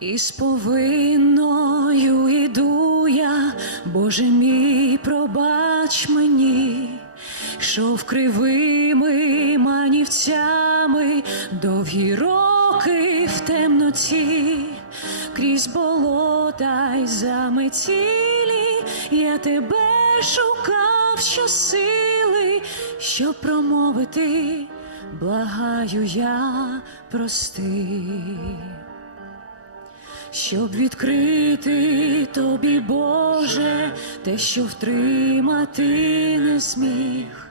Із повинною іду я, Боже мій, пробач мені, що кривими манівцями довгі роки в темноті, крізь болота й заметілі, я тебе шукав щосили, щоб промовити, благаю я прости щоб відкрити тобі, Боже, те, що втримати не зміг.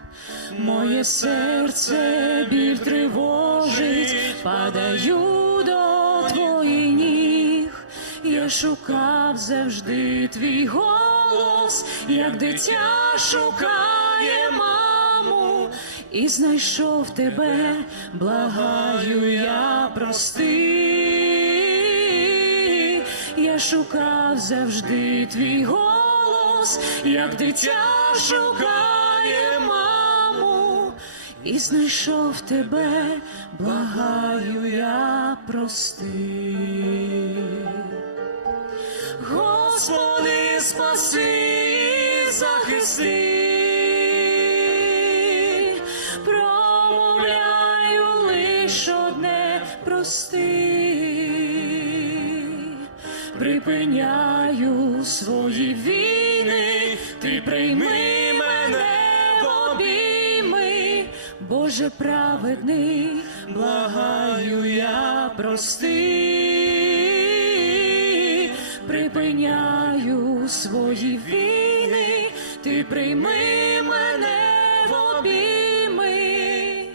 Моє серце біль тривожить, падаю до твоїх ніг. Я шукав завжди твій голос, як дитя шукає маму, і знайшов тебе, благаю я прости. Шукав завжди твій голос, як дитя шукає маму, і знайшов тебе, благаю я прости. Господи, спаси, захисти, припиняю свої війни, ти прийми мене в обійми, Боже праведний, благаю я прости, припиняю свої війни, ти прийми мене в обійми,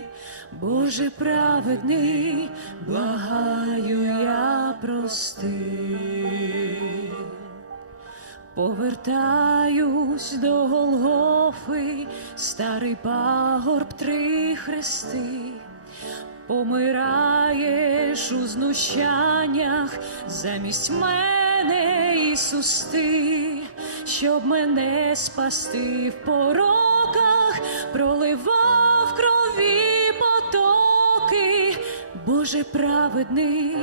Боже праведний, благаю я прости. Повертаюсь до Голгофи, старий пагорб три хрести, помираєш у знущаннях. Замість мене, Ісус, ти, щоб мене спасти в пороках, проливав крові потоки, Боже праведний,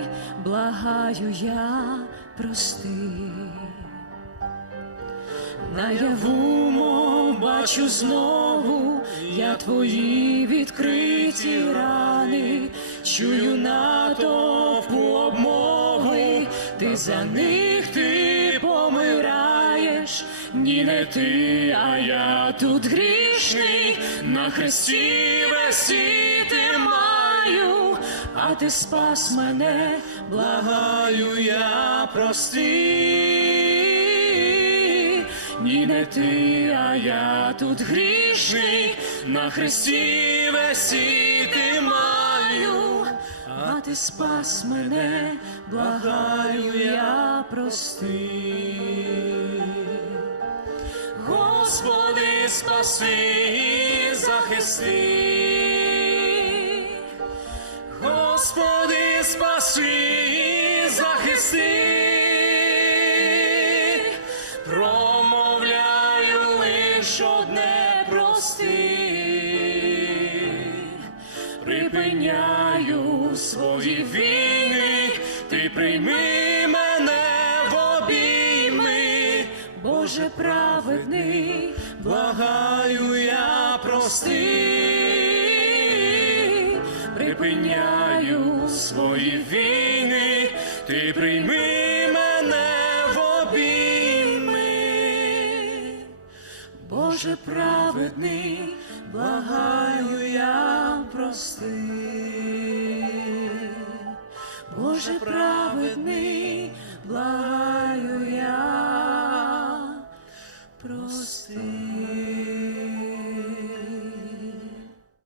благаю я прости. Наяву мов бачу знову, я твої відкриті рани, чую натовпу обмови, ти за них ти помираєш, ні не ти, а я тут грішний, на хресті висіти маю, а ти спас мене, благаю я прости. Ні, не ти, а я тут грішний, на хресті висіти маю, а ти спас мене, благаю я прости. Господи, спаси, захисти. Господи, спаси, припиняю свої війни, ти прийми мене в обійми, Боже праведний, благаю я прости, припиняю свої війни, ти прийми праведний, благаю я прости, Боже праведний.